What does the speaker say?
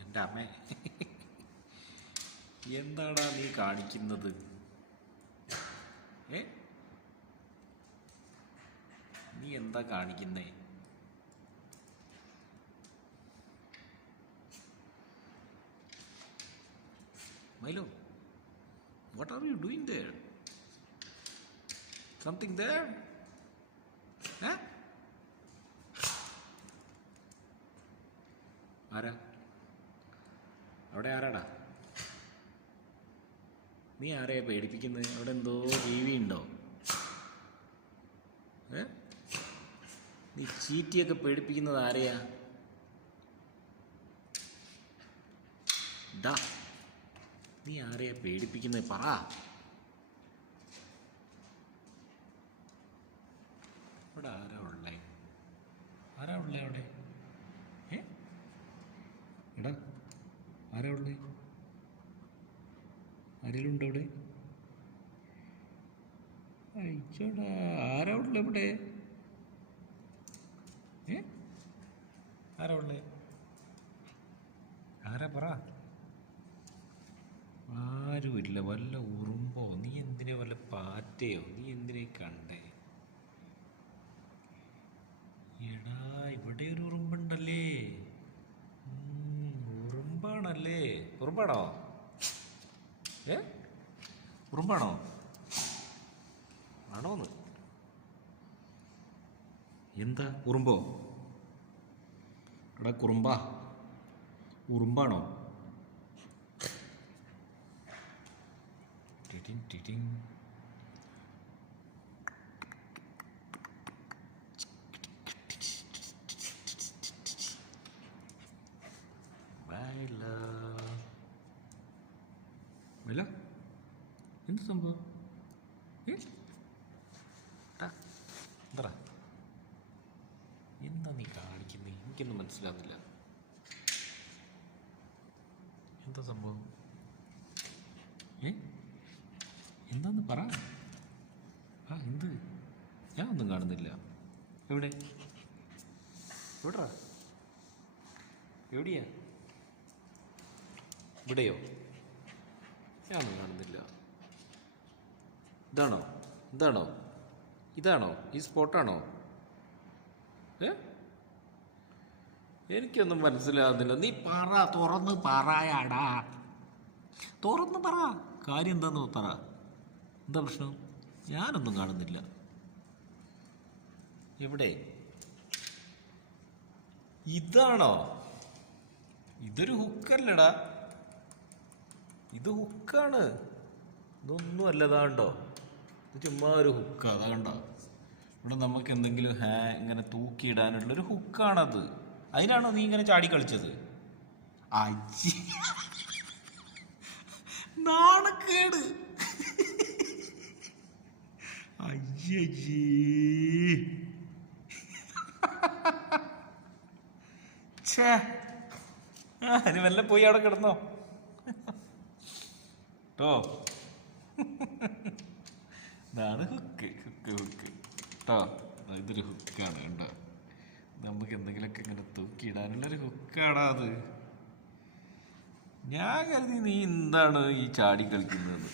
എൻ്റെ അമ്മേ, എന്താടാ നീ കാണിക്കുന്നത്? ഏ, നീ എന്താ കാണിക്കുന്നേ? Milo, what are you doing there? Something there? Huh? ആരാ അവിടെ? ആരാടാ നീ? ആരെയാ പേടിപ്പിക്കുന്നത്? അവിടെ എന്തോ ജീവി ഉണ്ടോ? നീ ചീറ്റിയൊക്കെ പേടിപ്പിക്കുന്നത് ആരെയാ? ഡാ, നീ ആരെയാ പേടിപ്പിക്കുന്നത്? പറ. അവിടെ ആരാ ഉള്ളേ? ആരാ ഉള്ളേ അവിടെ? എടാ, ആരാ ഉള്ളേ? ആരെങ്കിലും ഉണ്ടോ അവിടെ? അയച്ചോടാ, ആരാ ഉള്ളേ ഇവിടെ? ആരാ ഉള്ളേ? ആരാ പറ. ആരുമില്ല. വല്ല ഉറുമ്പോ? നീ എന്തിനാ? വല്ല പാറ്റയോ? നീ എന്തിനാ കണ്ടേ? എടാ, ഇവിടെ ഒരു ഉറുമ്പുണ്ടല്ലേ. ഉറുമ്പാണല്ലേ? ഉറുമ്പാണോ? ഉറുമ്പാണോ? ആണോന്ന്? എന്താ ഉറുമ്പോ? എടാ കുറുമ്പാ, ഉറുമ്പാണോ? Milo, എന്ത് സംഭവം? എന്താ എന്താ നീ കാണിക്കുന്നേ? എനിക്കൊന്നും മനസ്സിലാവുന്നില്ല. എന്താ സംഭവം? എന്താന്ന് പറ. എന്ത്? ഞാൻ ഒന്നും കാണുന്നില്ല. എവിടെ? എവിടാ? എവിടെയാ? ഇവിടെയോ? ഞാനൊന്നും കാണുന്നില്ല. ഇതാണോ? ഇതാണോ? ഇതാണോ? ഈ സ്പോട്ടാണോ? എനിക്കൊന്നും മനസ്സിലാകുന്നില്ല. നീ പറ, തുറന്ന് പറയാടാ. തുറന്ന് പറ. കാര്യം എന്താന്ന് പറ. എന്താ പ്രശ്നം? ഞാനൊന്നും കാണുന്നില്ല. എവിടെ? ഇതാണോ? ഇതൊരു ഹുക്കല്ലടാ. ഇത് ഹുക്കാണ്. ഇതൊന്നും അല്ലതാണ്ടോ. ഇത് ചുമ്മാ ഒരു ഹുക്ക്. അതാ കണ്ടോ? ഇവിടെ നമുക്ക് എന്തെങ്കിലും ഇങ്ങനെ തൂക്കിയിടാനുള്ളൊരു ഹുക്കാണത്. അതിനാണോ നീ ഇങ്ങനെ ചാടി കളിച്ചത്? അജ്ജി, നാണക്കേട്. അയ്യേ, ഛേ, അതിന് വല്ല പോയി അവിടെ കിടന്നോ കേട്ടോ. ഇതാണ് ഹുക്ക്. ഹുക്ക് ഹുക്ക് കേട്ടോ. ഇതൊരു ഹുക്കാണ് കണ്ടോ. നമുക്ക് എന്തെങ്കിലുമൊക്കെ ഇങ്ങനെ തൂക്കിയിടാനുള്ളൊരു ഹുക്കാടാ അത്. ഞാൻ കരുതി നീ എന്താണ് ഈ ചാടി കളിക്കുന്നത്.